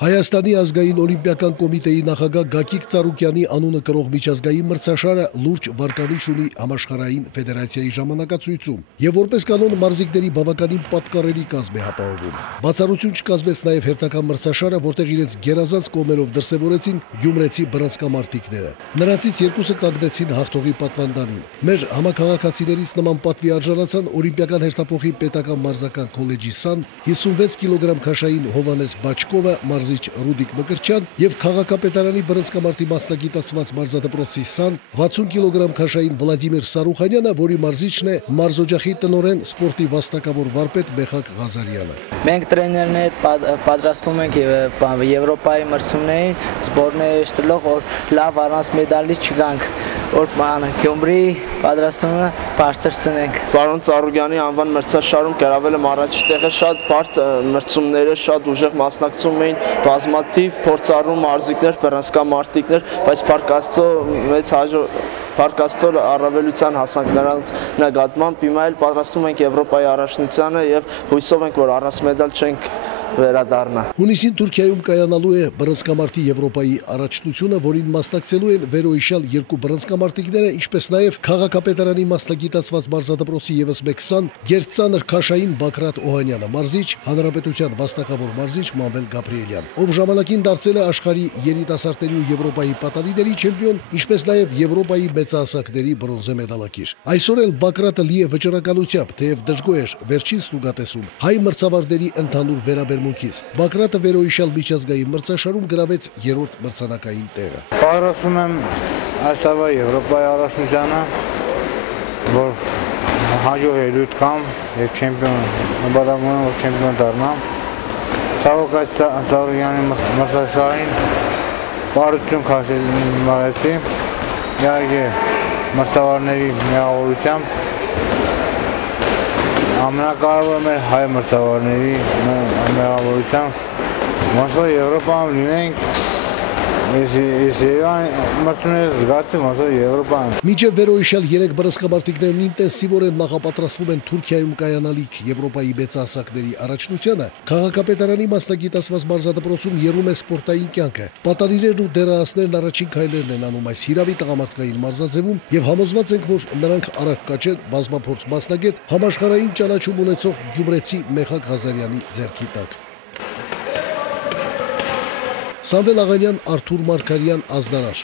Հայաստանի ազգային օլիմպիական կոմիտեի նախագահ Գագիկ Ծառուկյանի անունը կրող միջազգային մրցաշարը լուրջ վարկանիշ ունի համաշխարհային ֆեդերացիայի ժամանակացույցում եւ որպես կանոն մարզիկների բավականին պատկառելի կազմ է ապահովում։ Բացառություն չկազմեց նաեւ հերթական մրցաշարը, որտեղ իրենց գերազանց կողմերով դրսևորեցին գյումրեցի բռնցքամարտիկները։ Նրանցից երկուսը կանգնեցին հաղթողի պատվանդանին։ Մեր համաքաղաքացիներից նման պատվի արժանացան օլիմպիական հերթափոխի պետական մարզական քոլեջի սան 56 կիլոգրամ քաշային Հովհաննես Բաչկովը, մարզիչ Ռուդիկ Մկրտչյան եւ քաղաքապետարանի բռնցքամարտի մասնագիտացված մարզադպրոցի սան 60 կիլոգրամ քաշային Վլադիմիր Սարուխանյանը, որի մարզիչն է մարզօջախի տնօրեն սպորտի վաստակավոր վարպետ Մեխակ Ղազարյանը։ Մենք տրեներներ պատրաստվում ենք Եվրոպայի մրցումներին, սպորտներ շտլող, որ լավ առանց մեդալի չգանք, որ Գյումրի պատրաստումը բարձր ցնենք։ Պարոն Ծառուկյանի անվան մրցաշարում գրավել եմ առաջի տեղը, շատ բարդ մրցումները, շատ ուժեղ մասնակցում էին բազմաթիվ փորձառու մարզիկներ, բռնցքամարտիկներ, բայց Փառք Աստծո մեծ Փառք Աստծո առավելության հասանք նրանց նկատմամբ։ Հիմա էլ պատրաստվում ենք Եվրոպայի առաջնությանը եւ հույսով ենք, որ առանց մեդալ չենք վերադառնա։ Հունիսին Թուրքիայում կայանալու է բռնցքամարտի Եվրոպայի առաջնությունը, որին մասնակցելու են վերոհիշյալ երկու բռնցքամարտիկները, ինչպես նաև քաղաքապետարանի մասնագիտացված մարզադպրոցի եւս մեկ սան գերծանր քաշային Բակրատ Օհանյանը, մարզիչ, հանրապետության վաստակավոր մարզիչ Մանվել Գաբրիելյան, ով ժամանակին դարձել է աշխարհի երիտասարդների ու Եվրոպայի պատանիների չեմպիոն, ինչպես նաև Եվրոպայի մեծահասակների բրոնզե մեդալակիր։ Այսօր էլ Բակրատը լի է վճռականությամբ, թեև դժգոհ էր վերջին ստուգատեսում հայ մրցավարների ընդհանուր վերաբերմունքից։ Բակրատը վերոհիշյալ միջազգային մրցաշարում գրավեց երրորդ մրցանակային տեղը։ Պատրաստում եմ այս տարվա Եվրոպայի առաջնությանը, որ հաջող ելույթ կամ եւ չեմպիոն, նպատակ ունեմ, որ չեմպիոն դառնամ։ Ցավոք այս Ծառուկյանի մրցաշարին բարություն քաշեցի, իհարկե մրցավարների միավորությամբ ամենակարևորը մեր հայ մրցավարների միավորությամբ, ոնց որ Եվրոպայում լինենք, Մինչև վերոհիշյալ երեք բռնցքամարտիկներն ինտենսիվորեն նախապատրաստվում են Թուրքիայում կայանալիք Եվրոպայի մեծահասակների առաջնությանը, քաղաքապետարանի մասնագիտացված մարզադպրոցում եռում է սպորտային կյանքը։ Պատանիներն ու դեռահասներն առաջին քայլերն են անում այս հիրավի տղամարդկային մարզաձևում եւ համոզված ենք, որ նրանք արագ կաչեն բազմափորձ մասնագետ համաշխարհային ճանաչում ունեցող գյումրեցի Մեխակ Ղազարյանի ձեռքի տակ։ Սամվել Աղանյան, Արթուր Մարգարյան, Ազդարար։